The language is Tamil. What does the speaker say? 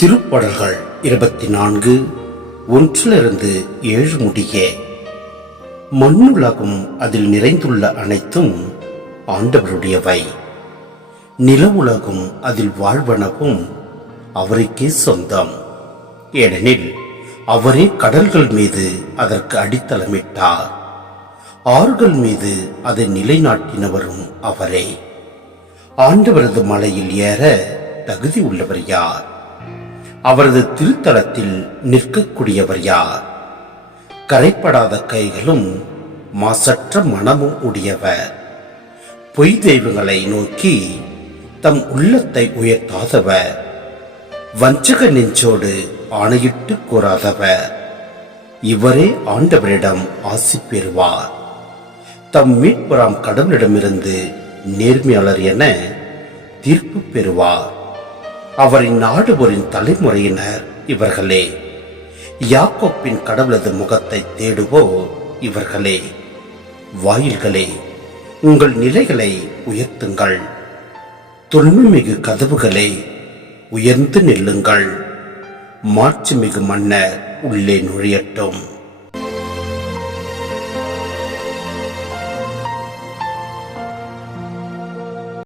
திருப்பாடல்கள் 24 1-7 முடிய. மண்ணுலகும் அதில் நிறைந்துள்ள அனைத்தும் ஆண்டவருடையவை. நில உலகும் அதில் வாழ்வனவும் அவருக்கே சொந்தம். ஏனெனில் அவரே கடல்கள் மீது அதற்கு அடித்தளமிட்டார், ஆறுகள் மீது அதை நிலைநாட்டினவரும் அவரே. ஆண்டவரது மலையில் ஏற தகுதி உள்ளவர் யார்? அவரது திருத்தலத்தில் நிற்கக்கூடியவர் யார்? கரைப்படாத கைகளும் மாசற்ற மனமும் உடையவர், பொய் தெய்வங்களை நோக்கி தம் உள்ளத்தை உயர்த்தாதவர், வஞ்சக நெஞ்சோடு ஆணையிட்டு கூறாதவர். இவரே ஆண்டவரிடம் ஆசி பெறுவார். தம் மீட்பராம் கடவுளிடமிருந்து நேர்மையாளர் என தீர்ப்பு பெறுவார். அவரை நாடுவோரின் தலைமுறையினர் இவர்களே. யாக்கோப்பின் கடவுளது முகத்தை தேடுவோர் இவர்களே. வாயில்களே, உங்கள் நிலைகளை உயர்த்துங்கள். தொன்மைமிகு கதவுகளே, உயர்ந்து நில்லுங்கள். மாட்சிமிகு மன்னர் உள்ளே நுழையட்டும்.